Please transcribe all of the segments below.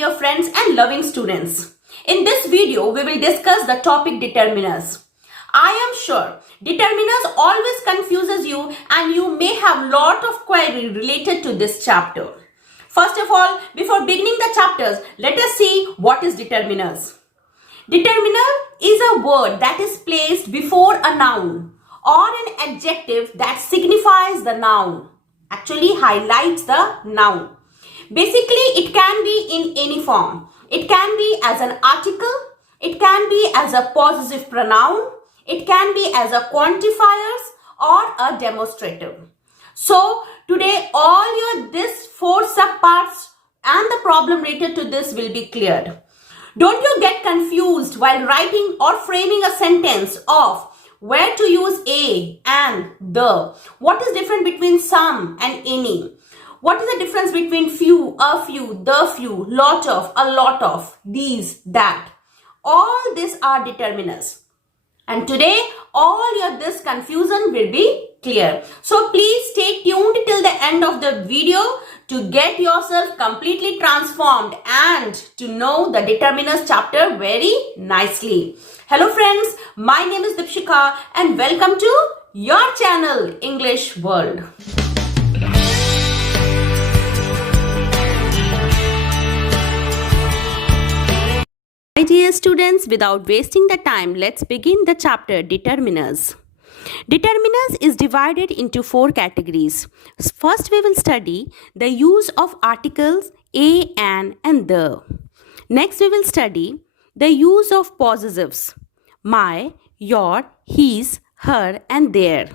dear friends and loving students. In this video, we will discuss the topic determiners. I am sure determiners always confuses you and you may have lot of query related to this chapter. First of all, before beginning the chapters, let us see what is determiners. Determiner is a word that is placed before a noun or an adjective that signifies the noun, actually highlights the noun. Basically, it can be in any form. It can be as an article, it can be as a possessive pronoun, it can be as a quantifiers or a demonstrative. So, today all this 4 subparts and the problem related to this will be cleared. Don't you get confused while writing or framing a sentence of where to use a and the. What is different between some and any? What is the difference between few, a few, the few, lot of, a lot of, these, that? All these are determiners. And today, all this confusion will be clear. So please stay tuned till the end of the video to get yourself completely transformed and to know the determiners chapter very nicely. Hello friends, my name is Dipshika and welcome to your channel English World. My dear students, without wasting the time, let's begin the chapter Determiners. Determiners is divided into 4 categories. First, we will study the use of articles a, an and the. Next, we will study the use of possessives my, your, his, her and their.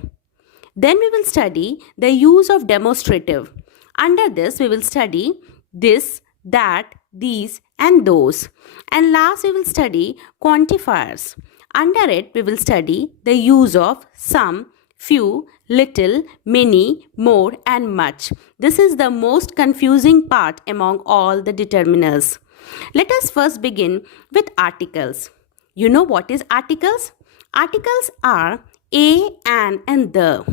Then we will study the use of demonstrative. Under this, we will study this, that, these and those. And last, we will study quantifiers. Under it, we will study the use of some, few, little, many, more and much. This is the most confusing part among all the determiners. Let us first begin with articles. You know what is articles? Articles are a, an and the.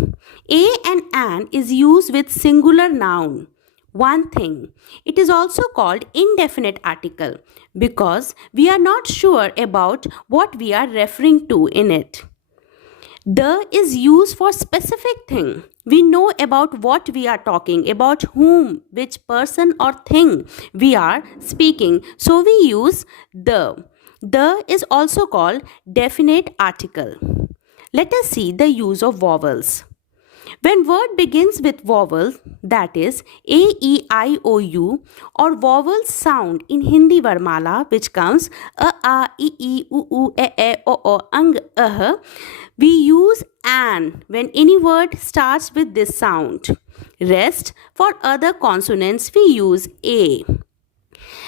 A and an is used with singular noun. One thing. It is also called indefinite article because we are not sure about what we are referring to in it. The is used for specific thing. We know about what we are talking, about whom, which person or thing we are speaking. So we use the. The is also called definite article. Let us see the use of vowels. When word begins with vowel, that is A, E, I, O, U or vowel sound in Hindi Varmala which comes A, I, U, E, O, Ang, we use an when any word starts with this sound. Rest, for other consonants we use a.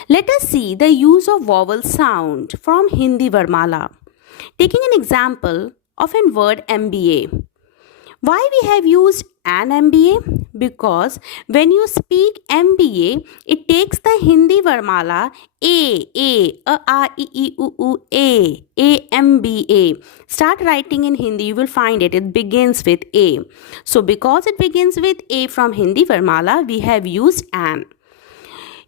Let us see the use of vowel sound from Hindi Varmala. Taking an example of a word MBA. Why we have used an MBA? Because when you speak MBA, it takes the Hindi Varmala A, I, U, A, MBA. Start writing in Hindi, you will find it begins with A. So because it begins with A from Hindi Varmala, we have used an.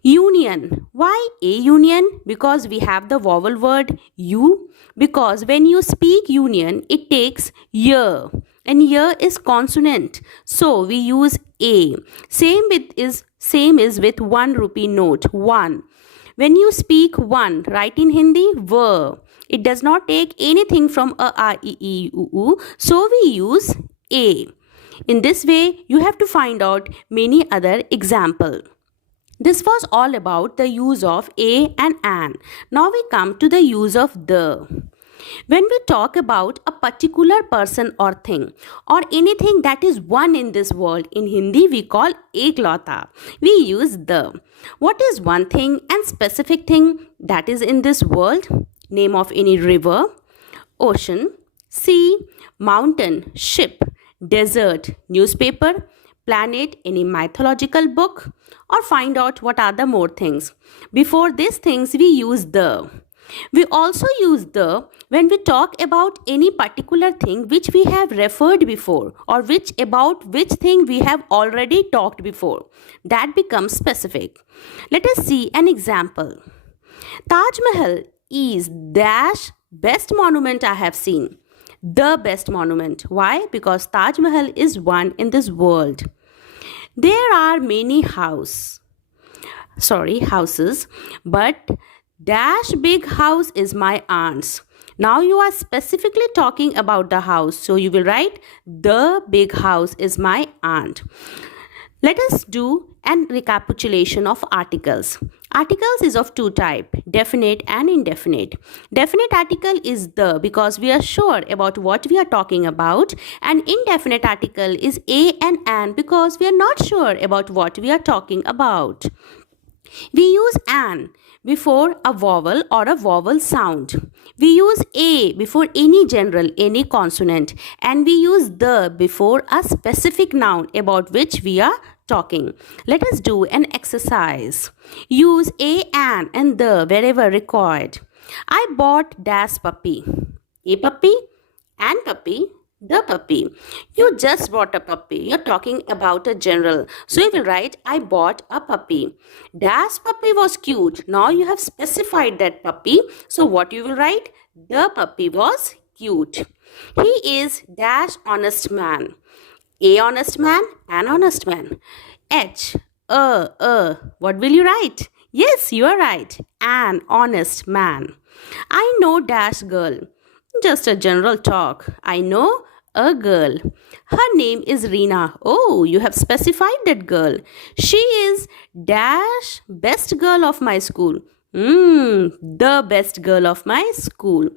Union. Why a union? Because we have the vowel word U. Because when you speak union, it takes year. And year is consonant, so we use a. Same is with 1 rupee note, 1. When you speak 1, write in Hindi, ver. It does not take anything from a, I, U, so we use a. In this way, you have to find out many other examples. This was all about the use of a and an. Now we come to the use of the. When we talk about a particular person or thing or anything that is one in this world, in Hindi we call eklauta. We use the. What is one thing and specific thing that is in this world? Name of any river, ocean, sea, mountain, ship, desert, newspaper, planet, any mythological book, or find out what are the more things. Before these things we use the. We also use the when we talk about any particular thing which we have referred before or which thing we have already talked before. That becomes specific. Let us see an example. Taj Mahal is dash best monument I have seen. The best monument. Why? Because Taj Mahal is one in this world. There are many houses, but dash big house is my aunt's. Now you are specifically talking about the house, so you will write the big house is my aunt. Let us do an recapitulation of articles. Articles is of two types, definite and indefinite. Definite article is the because we are sure about what we are talking about, and indefinite article is a and an because we are not sure about what we are talking about. We use an before a vowel or a vowel sound. We use a before any consonant, and we use the before a specific noun about which we are talking. Let us do an exercise. Use a, an, and the wherever required. I bought dash puppy. A puppy, an puppy, the puppy. You just bought a puppy. You're talking about a general. So you will write, I bought a puppy. Dash puppy was cute. Now you have specified that puppy. So what you will write? The puppy was cute. He is dash honest man. A honest man, an honest man. What will you write? Yes, you are right. An honest man. I know dash girl. Just a general talk. I know a girl. Her name is Reena. Oh, you have specified that girl. She is dash best girl of my school. The best girl of my school.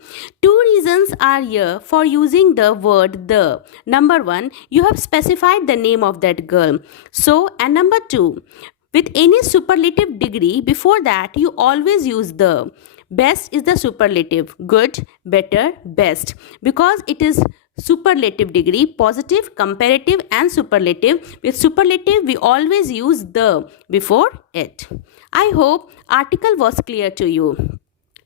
Two reasons are here for using the word the. Number one, you have specified the name of that girl. So, and number two, with any superlative degree before that, you always use the. Best is the superlative. Good, better, best. Because it is superlative degree, positive, comparative, and superlative. With superlative, we always use the before it. I hope article was clear to you.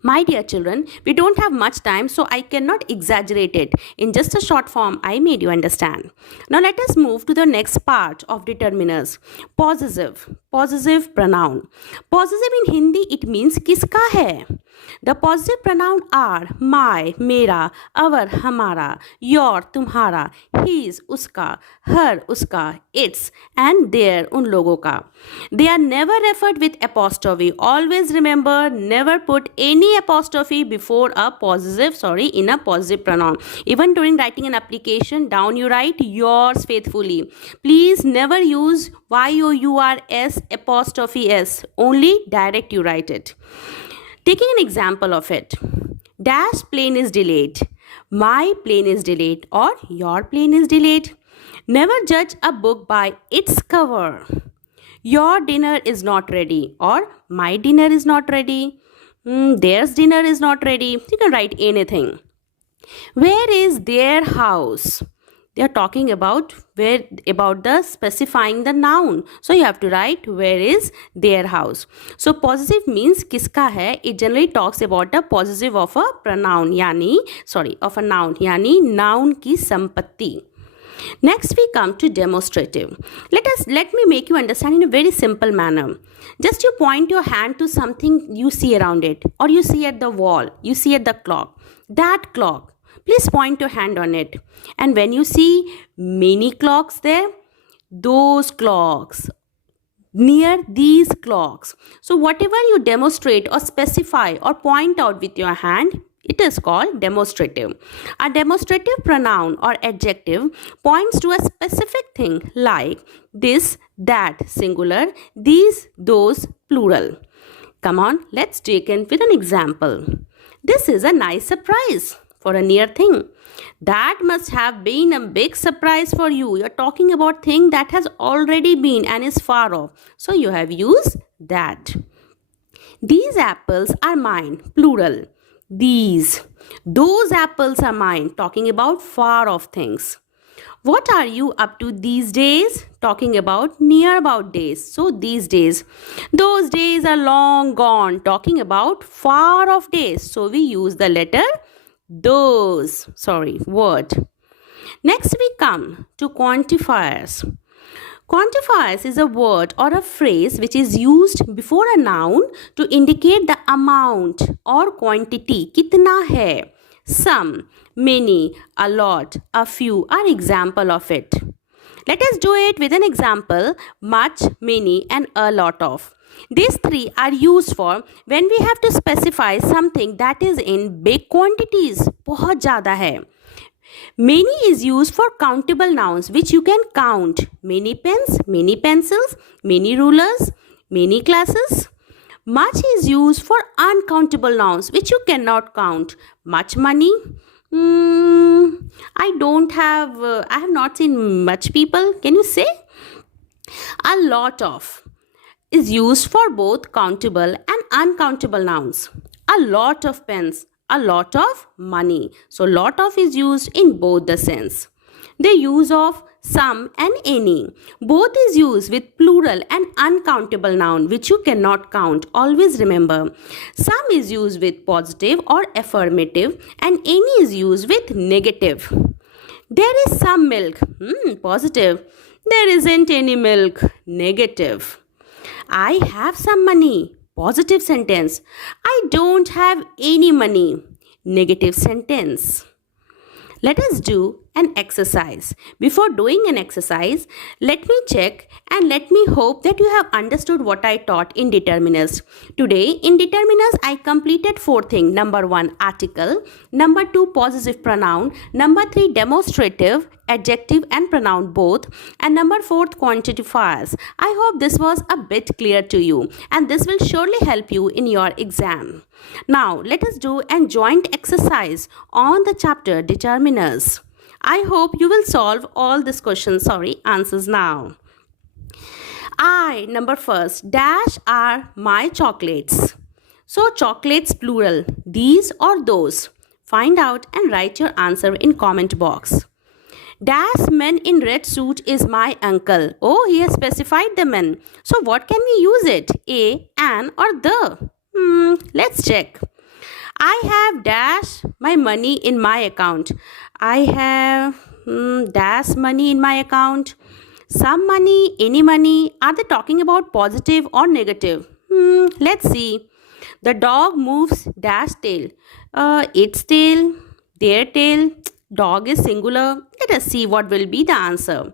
My dear children, we don't have much time, so I cannot exaggerate it. In just a short form, I made you understand. Now let us move to the next part of determiners. Possessive pronoun. Possessive in Hindi, it means kiska hai. The possessive pronoun are my, mera, our, hamara, your, tumhara, his, uska, her, uska, its, and their, un logo ka. They are never referred with apostrophe. Always remember, never put any apostrophe before a in a possessive pronoun. Even during writing an application, down you write yours faithfully. Please never use yours apostrophe s. Only direct you write it. Taking an example of it. Dash plane is delayed. My plane is delayed or your plane is delayed. Never judge a book by its cover. Your dinner is not ready or my dinner is not ready. Theirs dinner is not ready. You can write anything. Where is their house? They are talking about the specifying the noun. So you have to write where is their house. So possessive means kiska hai. It generally talks about the possessive of a pronoun of a noun yani noun ki sampatti. Next we come to demonstrative. Let me make you understand in a very simple manner. Just you point your hand to something you see around it, or you see at the wall, you see at the clock. That clock. Please point your hand on it. And when you see many clocks there, those clocks, near these clocks. So whatever you demonstrate or specify or point out with your hand, it is called demonstrative. A demonstrative pronoun or adjective points to a specific thing like this, that, singular, these, those, plural. Come on, let's take in with an example. This is a nice surprise. For a near thing. That must have been a big surprise for you. You're talking about thing that has already been and is far off. So you have used that. These apples are mine, plural. These. Those apples are mine, talking about far off things. What are you up to these days? Talking about near about days. So these days. Those days are long gone. Talking about far off days. So we use the letter those. Word. Next we come to quantifiers. Quantifiers is a word or a phrase which is used before a noun to indicate the amount or quantity. Kitna hai? Some, many, a lot, a few are example of it. Let us do it with an example: much, many and a lot of. These three are used for when we have to specify something that is in big quantities. बहुत ज़्यादा है. Many is used for countable nouns which you can count. Many pens, many pencils, many rulers, many classes. Much is used for uncountable nouns which you cannot count. Much money. I have not seen much people. Can you say? A lot of is used for both countable and uncountable nouns. A lot of pens, a lot of money. So lot of is used in both the sense. The use of some and any. Both is used with plural and uncountable noun which you cannot count. Always remember. Some is used with positive or affirmative and any is used with negative. There is some milk. Positive. There isn't any milk. Negative. I have some money. Positive sentence. I don't have any money. Negative sentence. Let us do an exercise. Before doing an exercise, let me check and let me hope that you have understood what I taught in determiners. Today in determiners, I completed 4 things. Number 1, article. Number 2, possessive pronoun. Number 3, demonstrative, adjective and pronoun both. And number 4, quantifiers. I hope this was a bit clear to you and this will surely help you in your exam. Now let us do a joint exercise on the chapter determiners. I hope you will solve all these answers now. Number first, dash are my chocolates. So chocolates plural, these or those. Find out and write your answer in comment box. Dash man in red suit is my uncle. Oh, he has specified the man. So what can we use it? A, an or the? Let's check. I have dash my money in my account. I have dash money in my account. Some money, any money. Are they talking about positive or negative? Let's see. The dog moves dash tail. Its tail, their tail. Dog is singular. Let us see what will be the answer.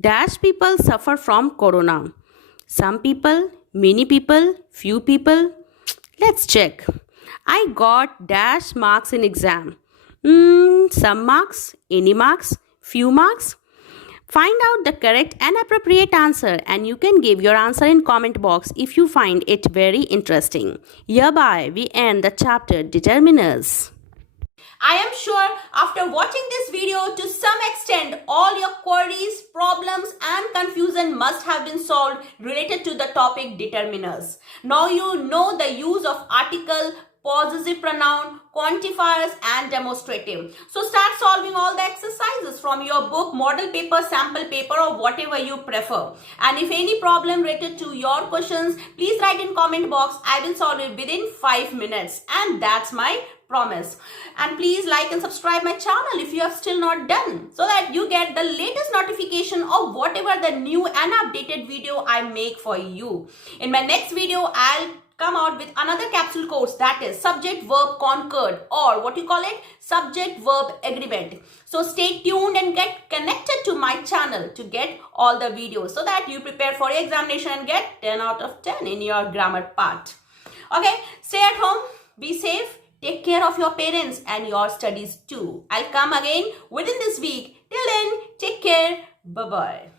Dash people suffer from corona. Some people, many people, few people. Let's check. I got dash marks in exam. Some marks, any marks, few marks. Find out the correct and appropriate answer and you can give your answer in comment box if you find it very interesting. Hereby we end the chapter determiners. I am sure after watching this video to some extent all your queries, problems and confusion must have been solved related to the topic determiners. Now you know the use of article, possessive pronoun, quantifiers and demonstrative. So start solving all the exercises from your book, model paper, sample paper or whatever you prefer. And if any problem related to your questions, please write in comment box. I will solve it within 5 minutes and that's my promise. And please like and subscribe my channel if you have still not done so that you get the latest notification of whatever the new and updated video I make for you. In my next video, I'll come out with another capsule course that is subject verb concord or what you call it subject verb agreement. So stay tuned and get connected to my channel to get all the videos so that you prepare for your examination and get 10 out of 10 in your grammar part. Okay, stay at home, be safe, take care of your parents and your studies too. I'll come again within this week. Till then, take care. Bye-bye.